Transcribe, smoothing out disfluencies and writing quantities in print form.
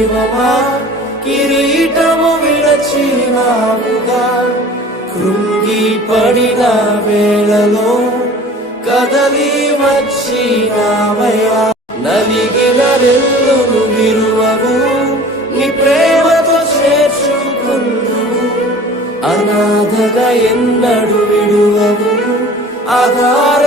దైవమా కిరీటము విడచినావుగా కృంగి పడిన వేళలో కదలి వచ్చినావయ్యా నలిగిన రెల్లును విరువవు నీ ప్రేమతో చేర్చుకుందువు అనాథగా ఎన్నడు విడువవు ఆధార